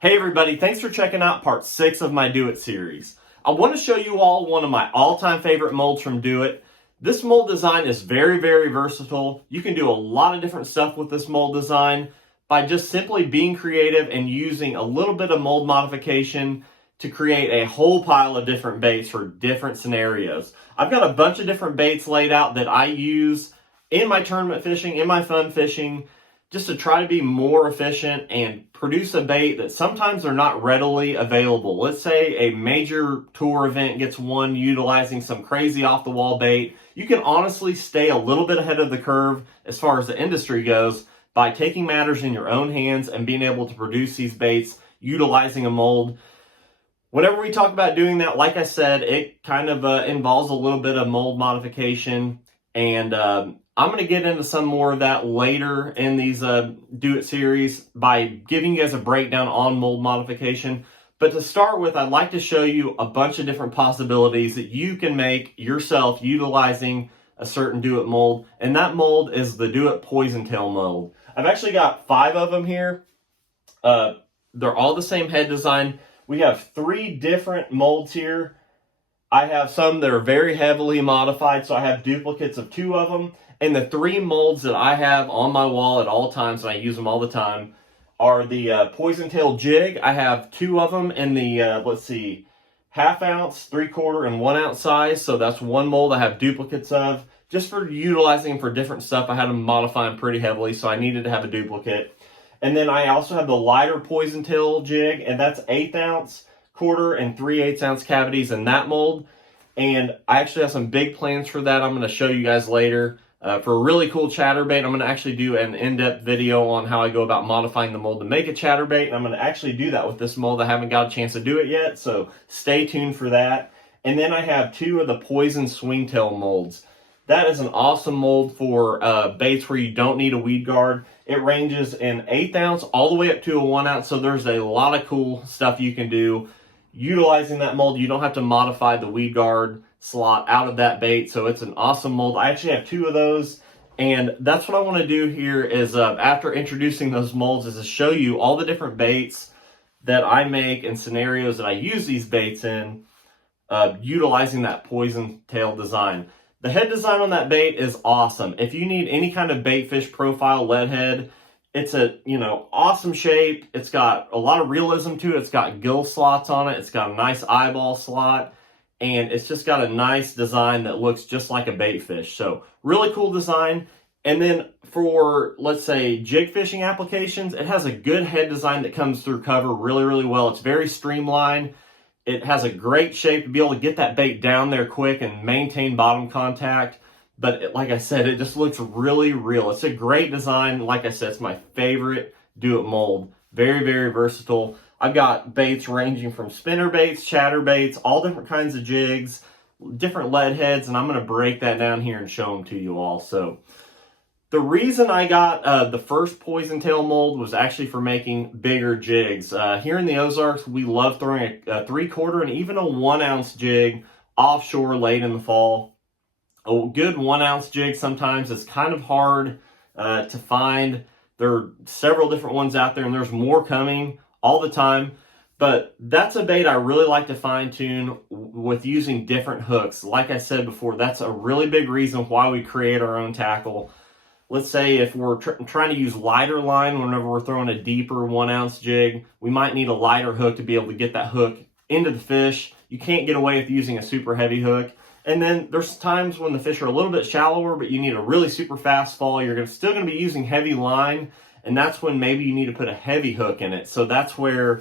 Hey everybody, thanks for checking out part 6 of my Do It series. I want to show you all one of my all-time favorite molds from Do It. This mold design is very versatile. You can do a lot of different stuff with this mold design by just simply being creative and using a little bit of mold modification to create a whole pile of different baits for different scenarios. I've got a bunch of different baits laid out that I use in my tournament fishing, in my fun fishing, just to try to be more efficient and produce a bait that sometimes are not readily available. Let's say a major tour event gets one utilizing some crazy off-the-wall bait. You can honestly stay a little bit ahead of the curve as far as the industry goes by taking matters in your own hands and being able to produce these baits utilizing a mold. Whenever we talk about doing that, like I said, it kind of involves a little bit of mold modification, and I'm going to get into some more of that later in these Do It series by giving you guys a breakdown on mold modification. But to start with, I'd like to show you a bunch of different possibilities that you can make yourself utilizing a certain Do It mold. And that mold is the Do It Poison Tail mold. I've actually got 5 of them here. They're all the same head design. We have 3 different molds here. I have some that are very heavily modified, so I have duplicates of 2 of them. And the 3 molds that I have on my wall at all times, and I use them all the time, are the Poison Tail Jig. I have 2 of them in the, let's see, 1/2 ounce, 3/4, and 1 ounce size. So that's one mold I have duplicates of. Just for utilizing for different stuff, I had to modify them pretty heavily, so I needed to have a duplicate. And then I also have the lighter Poison Tail Jig, and that's 1/8 ounce, 1/4, and 3/8 ounce cavities in that mold. And I actually have some big plans for that I'm going to show you guys later. For a really cool chatterbait, I'm going to actually do an in-depth video on how I go about modifying the mold to make a chatterbait. And I'm going to actually do that with this mold. I haven't got a chance to do it yet, so stay tuned for that. And then I have 2 of the Poison Swingtail molds. That is an awesome mold for baits where you don't need a weed guard. It ranges in 1/8 ounce all the way up to a 1 ounce, so there's a lot of cool stuff you can do utilizing that mold. You don't have to modify the weed guard slot out of that bait, so it's an awesome mold. I actually have 2 of those, and that's what I want to do here is after introducing those molds is to show you all the different baits that I make and scenarios that I use these baits in utilizing that poison tail design. The head design on that bait is awesome. If you need any kind of bait fish profile lead head, it's a, awesome shape. It's got a lot of realism to it. It's got gill slots on it. It's got a nice eyeball slot. And it's just got a nice design that looks just like a bait fish. So really cool design. And then for, let's say, jig fishing applications, it has a good head design that comes through cover really well. It's very streamlined. It has a great shape to be able to get that bait down there quick and maintain bottom contact. But like I said, it just looks really real. It's a great design. Like I said, it's my favorite Do It mold. Very versatile. I've got baits ranging from spinnerbaits, chatterbaits, all different kinds of jigs, different lead heads, and I'm going to break that down here and show them to you all. So the reason I got the first Poison Tail mold was actually for making bigger jigs. Here in the Ozarks, we love throwing a 3/4 and even a 1 ounce jig offshore late in the fall. A good 1 ounce jig sometimes is kind of hard to find. There are several different ones out there, and there's more coming all the time. But that's a bait I really like to fine tune with using different hooks. Like I said before, that's a really big reason why we create our own tackle. Let's say if we're trying to use lighter line whenever we're throwing a deeper 1 ounce jig, we might need a lighter hook to be able to get that hook into the fish. You can't get away with using a super heavy hook. And then there's times when the fish are a little bit shallower, but you need a really super fast fall. You're still going to be using heavy line, and that's when maybe you need to put a heavy hook in it. So that's where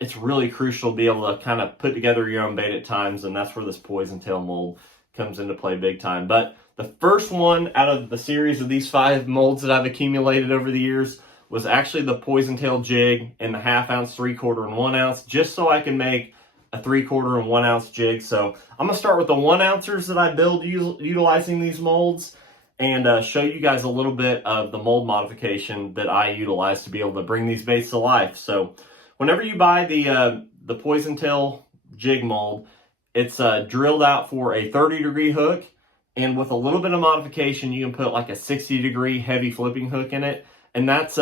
it's really crucial to be able to kind of put together your own bait at times, and that's where this Poison Tail mold comes into play big time. But the first one out of the series of these 5 molds that I've accumulated over the years was actually the Poison Tail Jig in the 1/2 ounce, 3/4, and 1 ounce, just so I can make a 3/4 and 1 ounce jig. So I'm going to start with the 1 ouncers that I build utilizing these molds and show you guys a little bit of the mold modification that I utilize to be able to bring these baits to life. So whenever you buy the Poison Tail Jig mold, it's drilled out for a 30-degree hook, and with a little bit of modification, you can put like a 60-degree heavy flipping hook in it, and that's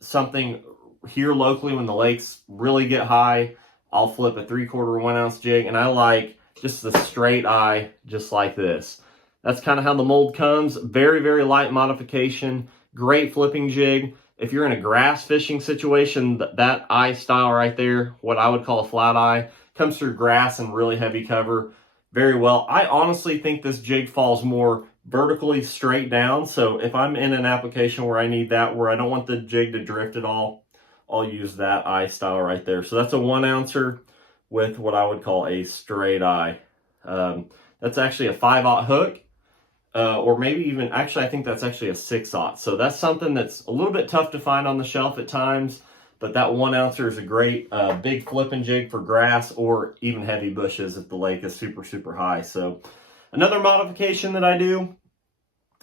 something here locally, when the lakes really get high, I'll flip a 3/4 1 ounce jig, and I like just the straight eye, just like this. That's kind of how the mold comes. Very, very light modification, great flipping jig. If you're in a grass fishing situation, that eye style right there, what I would call a flat eye, comes through grass and really heavy cover very well. I honestly think this jig falls more vertically straight down. So if I'm in an application where I need that, where I don't want the jig to drift at all, I'll use that eye style right there. So that's a 1 ouncer with what I would call a straight eye. That's actually a 5/0 hook. Or maybe even, actually, I think that's actually a 6/0. So that's something that's a little bit tough to find on the shelf at times, but that 1 ouncer is a great big flipping jig for grass or even heavy bushes if the lake is super, super high. So another modification that I do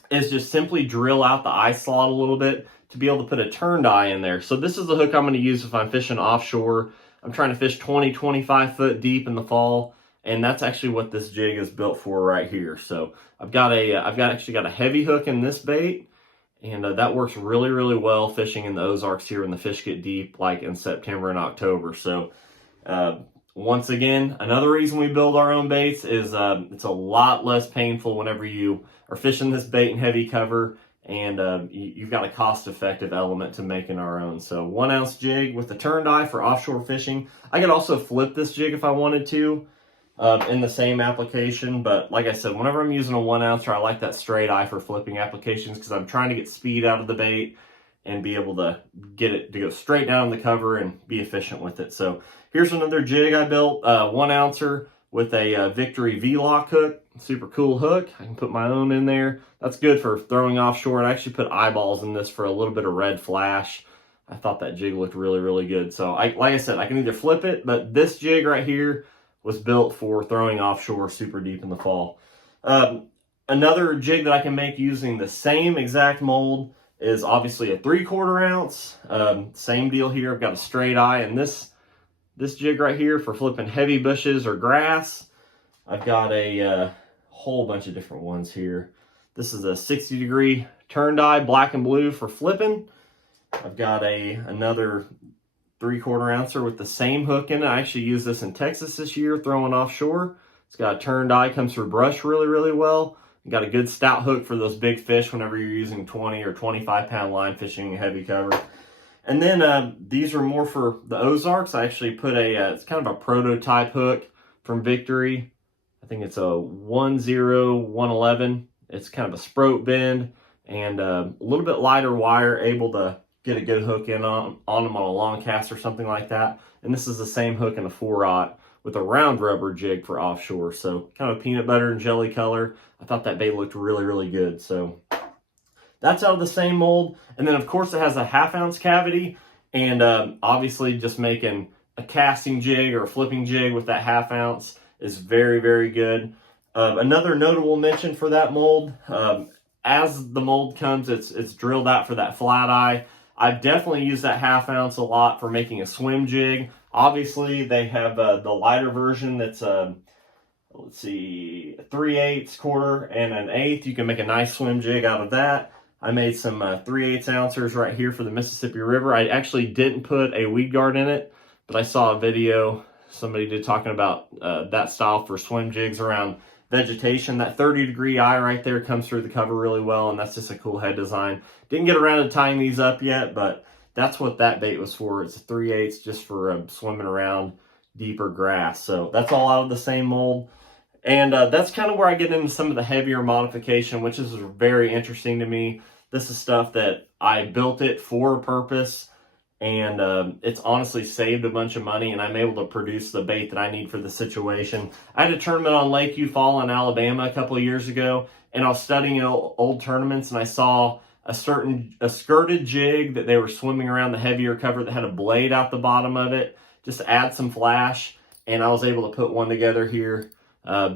is just simply drill out the eye slot a little bit to be able to put a turned eye in there. So this is the hook I'm going to use if I'm fishing offshore. I'm trying to fish 20, 25 foot deep in the fall. And that's actually what this jig is built for right here. So I've actually got a heavy hook in this bait, and that works really, really well fishing in the Ozarks here when the fish get deep, like in September and October. So once again, another reason we build our own baits is it's a lot less painful whenever you are fishing this bait in heavy cover, and you've got a cost-effective element to making our own. So 1 ounce jig with a turned eye for offshore fishing. I could also flip this jig if I wanted to. In the same application, but like I said, whenever I'm using a 1 ouncer, I like that straight eye for flipping applications because I'm trying to get speed out of the bait and be able to get it to go straight down the cover and be efficient with it. So here's another jig I built, 1 ouncer with a Victory V-Lock hook. Super cool hook. I can put my own in there. That's good for throwing offshore. I actually put eyeballs in this for a little bit of red flash. I thought that jig looked really, really good. So like I said, I can either flip it, but this jig right here was built for throwing offshore super deep in the fall. Another jig that I can make using the same exact mold is obviously a 3/4 ounce. Same deal here. I've got a straight eye, and this jig right here for flipping heavy bushes or grass. I've got a whole bunch of different ones here. This is a 60-degree turned eye, black and blue for flipping. I've got another 3/4 ouncer with the same hook in it. I actually used this in Texas this year, throwing offshore. It's got a turned eye, comes through brush really, really well. You got a good stout hook for those big fish whenever you're using 20 or 25 pound line fishing in heavy cover. And then these are more for the Ozarks. I actually put it's kind of a prototype hook from Victory. I think it's a 10111. It's kind of a Sproat bend and a little bit lighter wire, able to get a good hook in on them on a long cast or something like that. And this is the same hook in a 4/0 with a round rubber jig for offshore. So kind of a peanut butter and jelly color. I thought that bait looked really, really good. So that's out of the same mold. And then of course it has a 1/2 ounce cavity, and obviously just making a casting jig or a flipping jig with that 1/2 ounce is very, very good. Another notable mention for that mold, as the mold comes, it's drilled out for that flat eye. I've definitely used that 1/2 ounce a lot for making a swim jig. Obviously, they have the lighter version that's, let's see, 3/8, 1/4, and an 1/8. You can make a nice swim jig out of that. I made some 3/8 ounces right here for the Mississippi River. I actually didn't put a weed guard in it, but I saw a video somebody did talking about that style for swim jigs around vegetation. That 30-degree eye right there comes through the cover really well, and that's just a cool head design. Didn't get around to tying these up yet, but that's what that bait was for. It's a 3/8 just for swimming around deeper grass. So that's all out of the same mold. And that's kind of where I get into some of the heavier modification, which is very interesting to me. This is stuff that I built it for a purpose, and it's honestly saved a bunch of money, and I'm able to produce the bait that I need for the situation. I had a tournament on Lake Eufaula in Alabama a couple of years ago, and I was studying old tournaments, and I saw a skirted jig that they were swimming around the heavier cover that had a blade out the bottom of it, just to add some flash, and I was able to put one together here.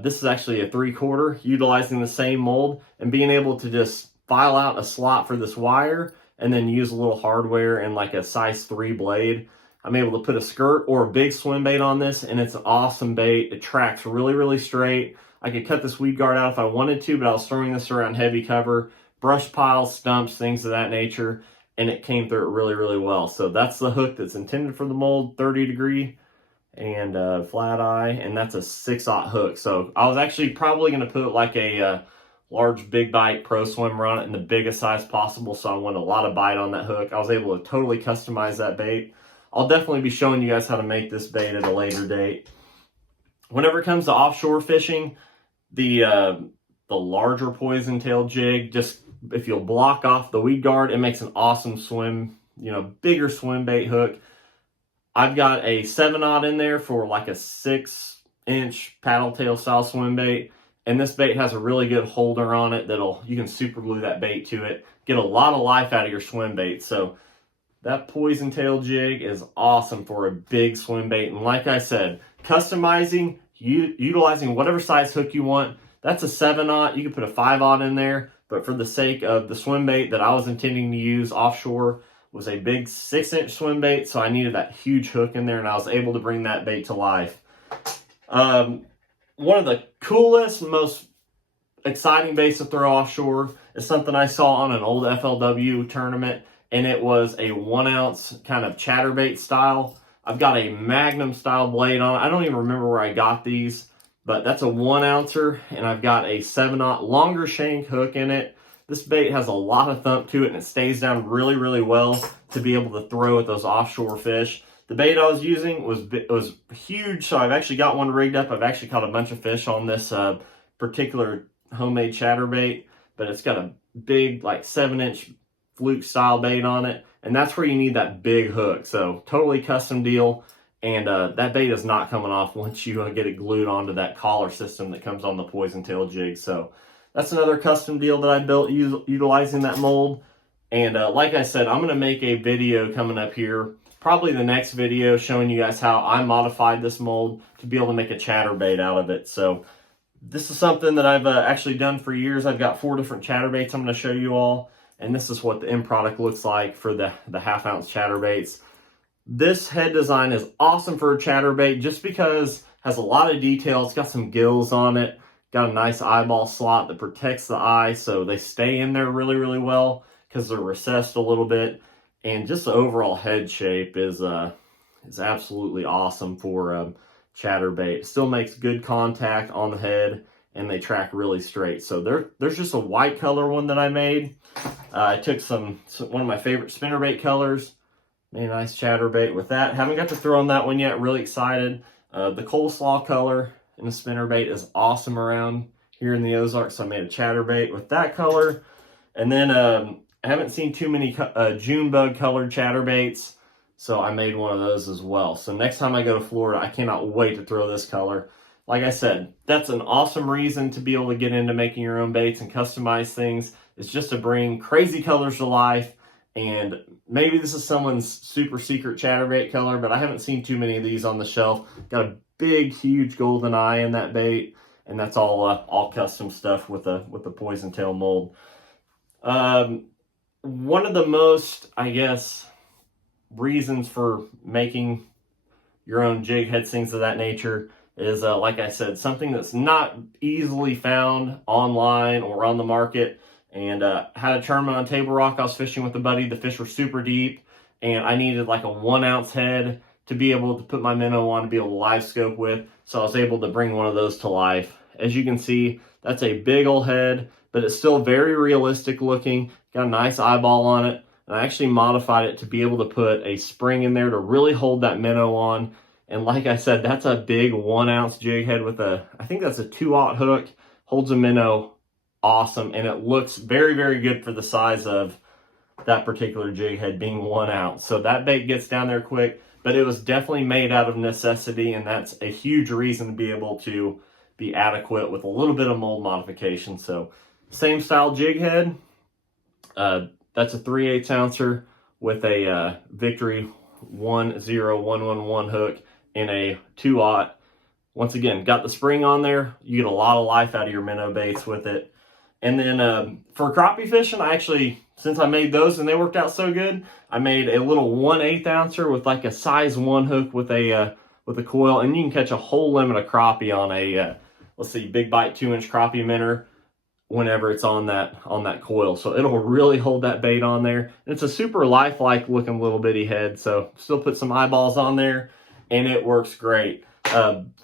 This is actually a 3/4, utilizing the same mold, and being able to just file out a slot for this wire, and then use a little hardware and like a size 3 blade. I'm able to put a skirt or a big swim bait on this, and it's an awesome bait. It tracks really, really straight. I could cut this weed guard out if I wanted to, but I was throwing this around heavy cover, brush piles, stumps, things of that nature. and it came through it really, really well. So that's the hook that's intended for the mold, 30 degree and flat eye, and that's a 6/0 hook. So I was actually probably going to put like a large big bite pro swimmer on it in the biggest size possible, so I want a lot of bite on that hook. I was able to totally customize that bait. I'll definitely be showing you guys how to make this bait at a later date. Whenever it comes to offshore fishing, the larger poison tail jig, just if you'll block off the weed guard, it makes an awesome swim, bigger swim bait hook. I've got a 7/0 in there for like a 6-inch paddle tail style swim bait. And this bait has a really good holder on it you can super glue that bait to it, get a lot of life out of your swim bait. So that poison tail jig is awesome for a big swim bait. And like I said, customizing, utilizing whatever size hook you want. That's a 7/0. You can put a 5/0 in there, but for the sake of the swim bait that I was intending to use offshore was a big 6-inch swim bait, so I needed that huge hook in there, and I was able to bring that bait to life. One of the coolest, most exciting baits to throw offshore is something I saw on an old FLW tournament, and it was a 1-ounce kind of chatterbait style. I've got a Magnum style blade on it. I don't even remember where I got these, but that's a 1-ouncer, and I've got a 7/0 longer shank hook in it. This bait has a lot of thump to it, and it stays down really, really well to be able to throw at those offshore fish. The bait I was using was huge, so I've actually got one rigged up. I've actually caught a bunch of fish on this particular homemade chatterbait, but it's got a big, like 7-inch fluke style bait on it, and that's where you need that big hook. So totally custom deal, and that bait is not coming off once you get it glued onto that collar system that comes on the poison tail jig. So that's another custom deal that I built utilizing that mold. And like I said, I'm going to make a video coming up here, probably the next video, showing you guys how I modified this mold to be able to make a chatterbait out of it. So this is something that I've actually done for years. I've got 4 different chatterbaits I'm going to show you all, and this is what the end product looks like for the 1/2-ounce chatterbaits. This head design is awesome for a chatterbait just because it has a lot of detail. It's got some gills on it, got a nice eyeball slot that protects the eye, so they stay in there really, really well because they're recessed a little bit. And just the overall head shape is absolutely awesome for chatterbait. It still makes good contact on the head, and they track really straight. So there's just a white color one that I made. I took one of my favorite spinnerbait colors, made a nice chatterbait with that. Haven't got to throw on that one yet. Really excited. The coleslaw color in the spinnerbait is awesome around here in the Ozarks, so I made a chatterbait with that color. And then I haven't seen too many June bug colored chatterbaits, so I made one of those as well. So next time I go to Florida, I cannot wait to throw this color. Like I said, that's an awesome reason to be able to get into making your own baits and customize things. It's just to bring crazy colors to life. And maybe this is someone's super secret chatterbait color, but I haven't seen too many of these on the shelf. Got a big, huge golden eye in that bait, and that's all custom stuff with the poison tail mold. One of the most, I guess, reasons for making your own jig heads, things of that nature, is like I said, something that's not easily found online or on the market. And had a tournament on Table Rock. I was fishing with a buddy. The fish were super deep, and I needed like a 1-ounce head to be able to put my minnow on, to be able to live scope with. So I was able to bring one of those to life. As you can see, that's a big old head, but it's still very realistic looking. Got a nice eyeball on it. And I actually modified it to be able to put a spring in there to really hold that minnow on. And like I said, that's a big 1-ounce jig head with I think that's a 2/0 hook. Holds a minnow awesome, and it looks very, very good for the size of that particular jig head being 1 ounce. So that bait gets down there quick, but it was definitely made out of necessity, and that's a huge reason to be able to be adequate with a little bit of mold modification. So same style jig head. That's a 3/8 ouncer with a Victory 10111 hook in a 2/0. Once again, got the spring on there. You get a lot of life out of your minnow baits with it. And then for crappie fishing, I actually, since I made those and they worked out so good, I made a little 1/8 ouncer with like a size 1 hook with a coil, and you can catch a whole limit of crappie on a let's see, big bite 2-inch crappie minnow whenever it's on that coil. So it'll really hold that bait on there. And it's a super lifelike looking little bitty head. So still put some eyeballs on there and it works great.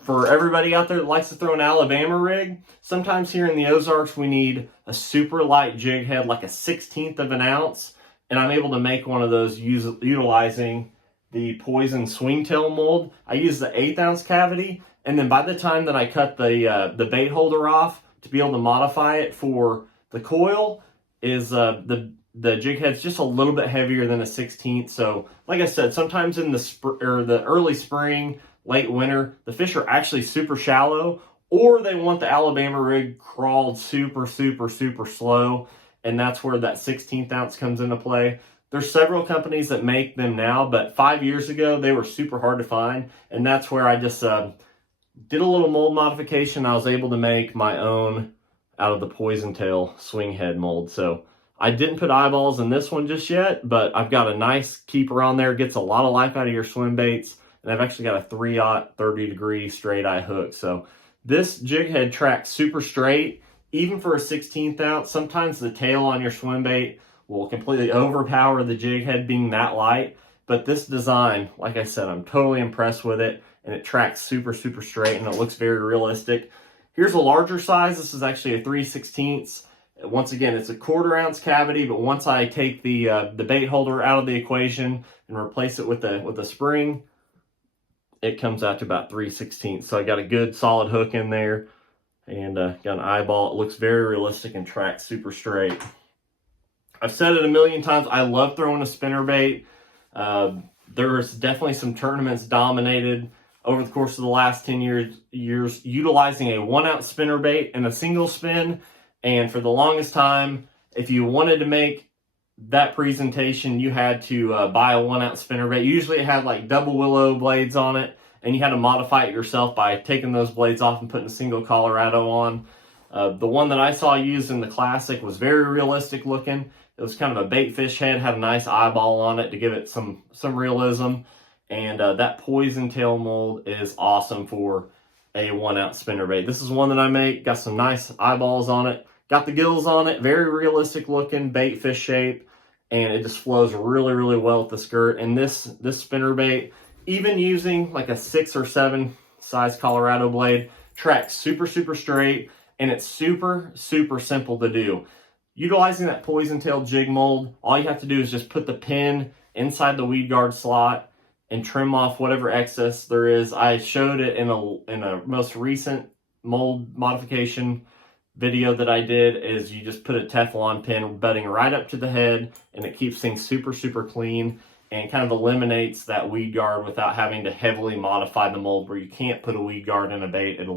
For everybody out there that likes to throw an Alabama rig, sometimes here in the Ozarks we need a super light jig head, like a 1/16 of an ounce, and I'm able to make one of those utilizing the Poison swingtail mold. I use the 1/8 ounce cavity, and then by the time that I cut the bait holder off to be able to modify it for the coil, is the jig head's just a little bit heavier than a 1/16. So like I said, sometimes in the early spring, late winter, the fish are actually super shallow, or they want the Alabama rig crawled super slow, and that's where that 1/16 ounce comes into play. There's several companies that make them now, but 5 years ago they were super hard to find, and that's where I just did a little mold modification. I was able to make my own out of the Poison Tail swing head mold. So I didn't put eyeballs in this one just yet, but I've got a nice keeper on there. Gets a lot of life out of your swim baits. And I've actually got a 3/0 30-degree straight eye hook. So this jig head tracks super straight, even for a 1/16 ounce. Sometimes the tail on your swim bait will completely overpower the jig head being that light. But this design, like I said, I'm totally impressed with it. And it tracks super straight, and it looks very realistic. Here's a larger size. This is actually a 3/16. Once again, it's a 1/4 ounce cavity, but once I take the bait holder out of the equation and replace it with a spring, it comes out to about 3/16. So I got a good solid hook in there, and got an eyeball. It looks very realistic and tracks super straight. I've said it a million times, I love throwing a spinnerbait. There's definitely some tournaments dominated over the course of the last 10 years utilizing a 1 ounce spinnerbait and a single spin. And for the longest time, if you wanted to make that presentation, you had to buy a 1 ounce spinnerbait. Usually it had like double willow blades on it, and you had to modify it yourself by taking those blades off and putting a single Colorado on. The one that I saw used in the Classic was very realistic looking. It was kind of a bait fish head, had a nice eyeball on it to give it some realism. And that Poison Tail mold is awesome for a 1 ounce spinnerbait. This is one that I make, got some nice eyeballs on it, got the gills on it, very realistic looking bait fish shape, and it just flows really well with the skirt. And this spinnerbait, even using like a 6 or 7 size Colorado blade, tracks super straight, and it's super simple to do. Utilizing that Poison Tail jig mold, all you have to do is just put the pin inside the weed guard slot and trim off whatever excess there is. I showed it in a most recent mold modification video that I did. Is you just put a Teflon pin butting right up to the head, and it keeps things super clean and kind of eliminates that weed guard without having to heavily modify the mold where you can't put a weed guard in a bait at a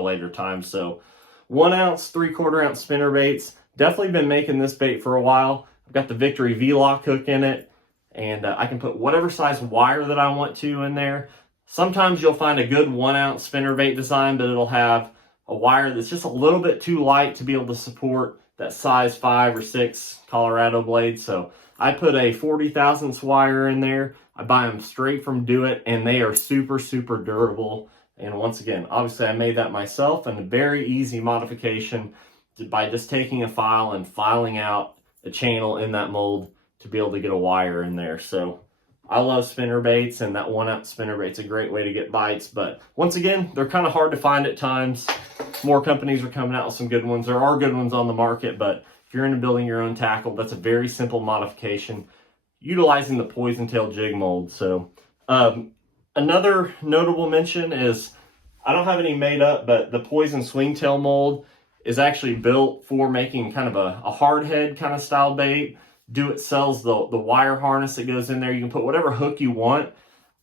later time. So 1 ounce, 3/4 ounce spinner baits. Definitely been making this bait for a while. I've got the Victory V-Lock hook in it, and I can put whatever size wire that I want to in there. Sometimes you'll find a good 1 ounce spinnerbait design, but it'll have a wire that's just a little bit too light to be able to support that size 5 or 6 Colorado blade. So I put a 40 thousandths wire in there. I buy them straight from Do It, and they are super durable. And once again, obviously I made that myself, and a very easy modification by just taking a file and filing out a channel in that mold to be able to get a wire in there. So I love spinner baits, and that 1 ounce spinner bait's a great way to get bites. But once again, they're kind of hard to find at times. More companies are coming out with some good ones. There are good ones on the market, but if you're into building your own tackle, that's a very simple modification utilizing the Poison Tail jig mold. So another notable mention is, I don't have any made up, but the Poison Swingtail mold is actually built for making kind of a hard head kind of style bait. Do It sells the wire harness that goes in there. You can put whatever hook you want.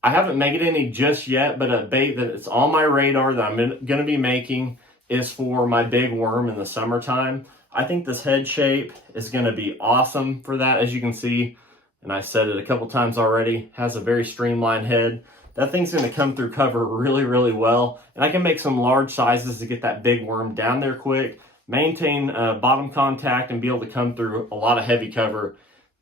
I haven't made any just yet, but a bait that is on my radar that I'm going to be making is for my big worm in the summertime. I think this head shape is going to be awesome for that. As you can see, and I said it a couple times already, has a very streamlined head. That thing's going to come through cover really well, and I can make some large sizes to get that big worm down there quick, maintain bottom contact, and be able to come through a lot of heavy cover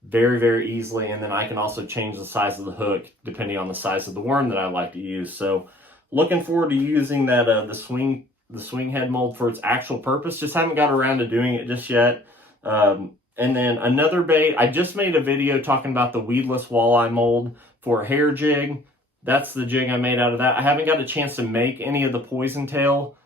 very easily. And then I can also change the size of the hook depending on the size of the worm that I like to use. So looking forward to using that the the swing head mold for its actual purpose. Just haven't got around to doing it just yet. And then another bait, I just made a video talking about the weedless walleye mold for a hair jig. That's the jig I made out of that. I haven't got a chance to make any of the poison tail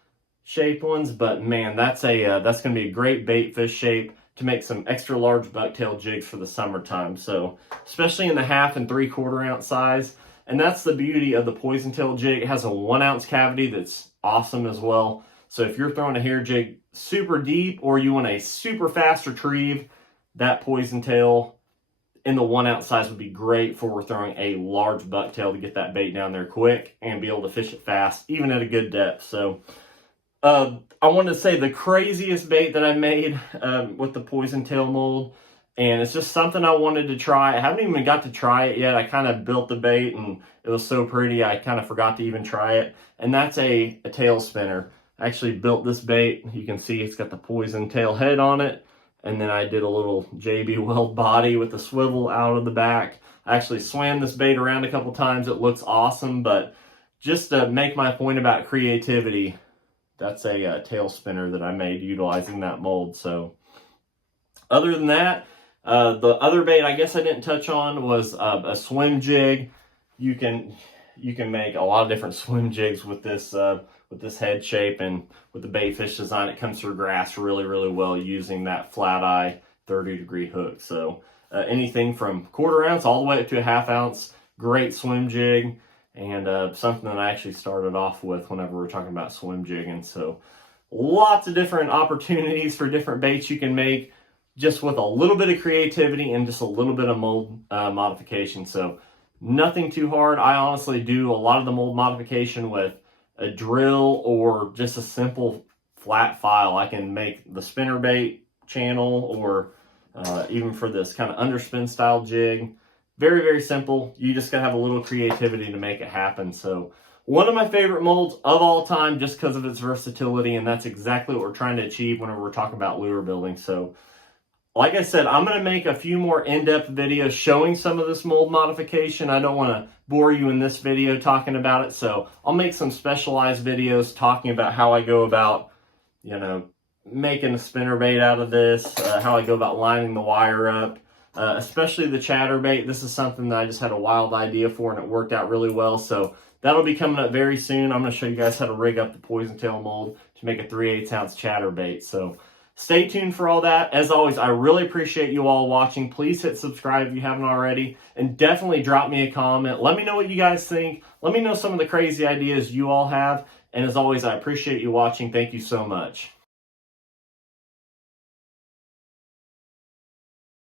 shaped ones, but man, that's going to be a great bait fish shape to make some extra large bucktail jigs for the summertime. So especially in the 1/2 and 3/4 ounce size. And that's the beauty of the poison tail jig. It has a 1 ounce cavity that's awesome as well. So if you're throwing a hair jig super deep or you want a super fast retrieve, that poison tail in the 1 ounce size would be great for throwing a large bucktail to get that bait down there quick and be able to fish it fast, even at a good depth. So I wanted to say the craziest bait that I made with the poison tail mold, and it's just something I wanted to try. I haven't even got to try it yet. I kind of built the bait and it was so pretty I kind of forgot to even try it. And that's a tail spinner. I actually built this bait. You can see it's got the poison tail head on it. And then I did a little JB Weld body with the swivel out of the back. I actually swam this bait around a couple times. It looks awesome, but just to make my point about creativity, that's a tail spinner that I made utilizing that mold. So other than that, the other bait I guess I didn't touch on was a swim jig. You can make a lot of different swim jigs with this head shape, and with the bait fish design, it comes through grass really, really well using that flat eye 30-degree hook. So anything from 1/4 ounce all the way up to a 1/2 ounce, great swim jig, and something that I actually started off with whenever we were talking about swim jigging. So lots of different opportunities for different baits you can make just with a little bit of creativity and just a little bit of mold modification. So nothing too hard. I honestly do a lot of the mold modification with a drill or just a simple flat file. I can make the spinnerbait channel or even for this kind of underspin style jig. Very, very simple. You just gotta have a little creativity to make it happen. So one of my favorite molds of all time just because of its versatility, and that's exactly what we're trying to achieve whenever we're talking about lure building. So like I said, I'm going to make a few more in-depth videos showing some of this mold modification. I don't want to bore you in this video talking about it, so I'll make some specialized videos talking about how I go about, making a spinnerbait out of this, how I go about lining the wire up, especially the chatterbait. This is something that I just had a wild idea for, and it worked out really well, so that'll be coming up very soon. I'm going to show you guys how to rig up the poison tail mold to make a 3/8 ounce chatterbait. So stay tuned for all that. As always, I really appreciate you all watching. Please hit subscribe if you haven't already, and definitely drop me a comment. Let me know what you guys think. Let me know some of the crazy ideas you all have. And as always, I appreciate you watching. Thank you so much.